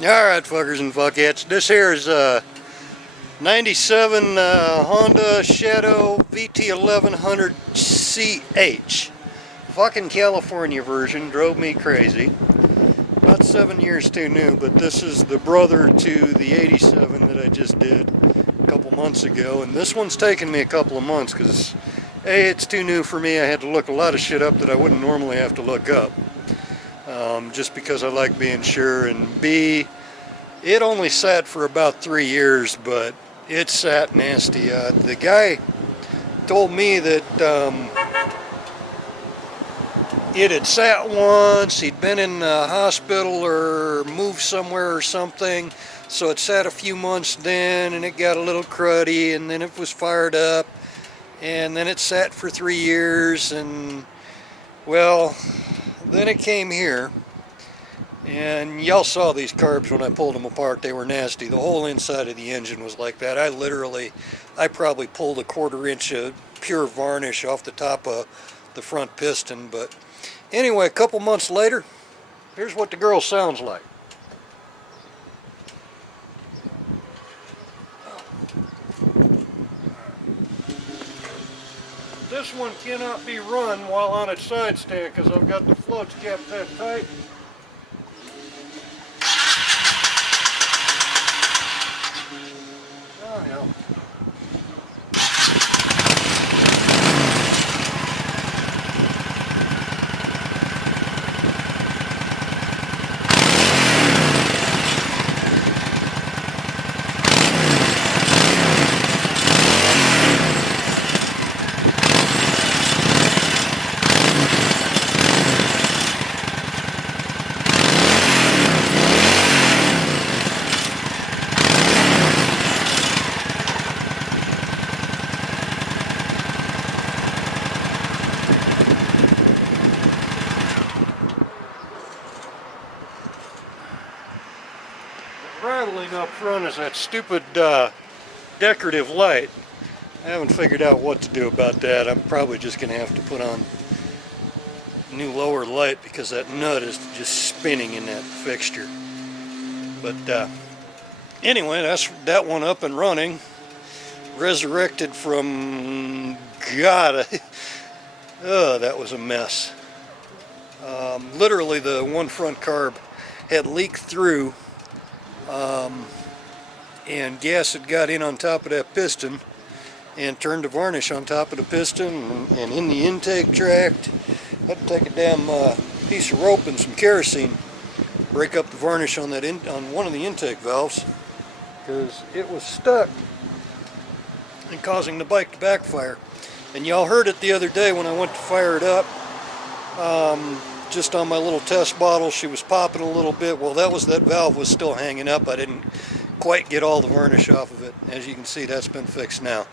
Alright, fuckers and fuckheads, this here is a 97 Honda Shadow VT1100CH. Fucking California version, drove me crazy. About 7 years too new, but this is the brother to the 87 that I just did a couple months ago. And this one's taken me a couple of months because A, it's too new for me. I had to look a lot of shit up that I wouldn't normally have to look up. Just because I like being sure, and B, it only sat for about 3 years, but it sat nasty. The guy told me that it had sat once, he'd been in the hospital or moved somewhere or something, so it sat a few months then, and it got a little cruddy, and then it was fired up, and then it sat for 3 years, and well, then it came here. And y'all saw these carbs when I pulled them apart. They were nasty. The whole inside of the engine was like that. I probably pulled a 1/4 inch of pure varnish off the top of the front piston. But anyway, a couple months later, here's what the girl sounds like. This one cannot be run while on its side stand because I've got the floats kept that tight. Oh, yeah. Rattling up front is that stupid decorative light. I haven't figured out what to do about that. I'm probably just going to have to put on new lower light because that nut is just spinning in that fixture. But anyway, that's that one up and running. Resurrected from, God, oh, that was a mess. Literally the one front carb had leaked through, and gas had got in on top of that piston and turned the varnish on top of the piston and in the intake tract. Had to take a damn piece of rope and some kerosene, break up the varnish on that on one of the intake valves because it was stuck and causing the bike to backfire. And y'all heard it the other day when I went to fire it up. Just on my little test bottle, she was popping a little bit. Well, that valve was still hanging up. I didn't quite get all the varnish off of it. As you can see, that's been fixed now.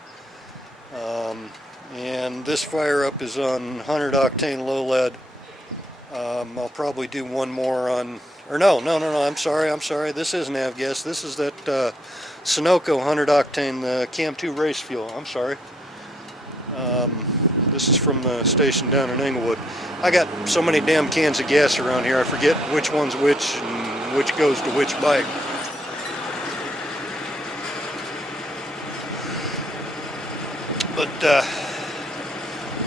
And this fire up is on 100 octane low lead. I'll probably do one more on, or no, I'm sorry. This isn't avgas. This is that Sunoco 100 octane, the Cam 2 race fuel. I'm sorry. This is from the station down in Englewood. I got so many damn cans of gas around here, I forget which one's which and which goes to which bike. But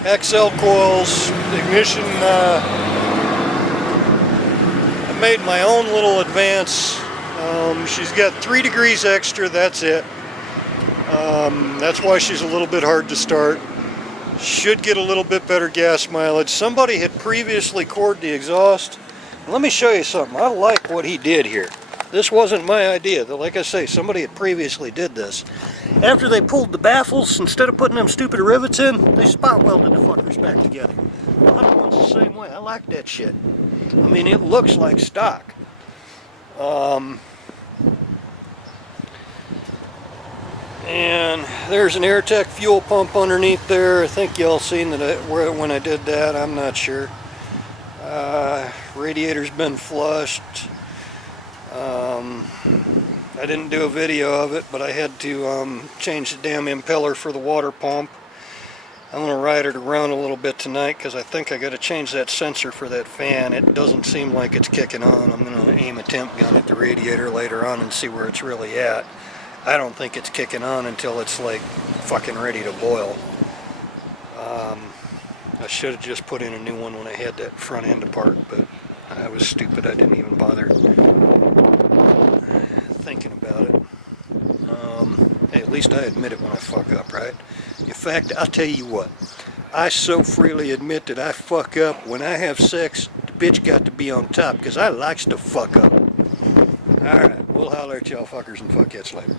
XL coils, ignition, I made my own little advance. She's got 3 degrees extra, that's it. That's why she's a little bit hard to start. Should get a little bit better gas mileage. Somebody had previously cored the exhaust. Let me show you something. I like what he did here. This wasn't my idea. Like I say, somebody had previously did this. After they pulled the baffles, instead of putting them stupid rivets in, they spot welded the fuckers back together. The other one's the same way. I like that shit. I mean, it looks like stock. And there's an AirTech fuel pump underneath there. I think y'all seen that when I did that. I'm not sure. Radiator's been flushed. I didn't do a video of it, but I had to change the damn impeller for the water pump. I'm going to ride it around a little bit tonight because I think I got to change that sensor for that fan. It doesn't seem like it's kicking on. I'm going to aim a temp gun at the radiator later on and see where it's really at. I don't think it's kicking on until it's like fucking ready to boil. I should have just put in a new one when I had that front end apart, but I was stupid. I didn't even bother thinking about it. Hey, at least I admit it when I fuck up, right? In fact, I'll tell you what. I so freely admit that I fuck up. When I have sex, the bitch got to be on top, because I likes to fuck up. Alright, we'll holler at y'all fuckers and fuckheads later.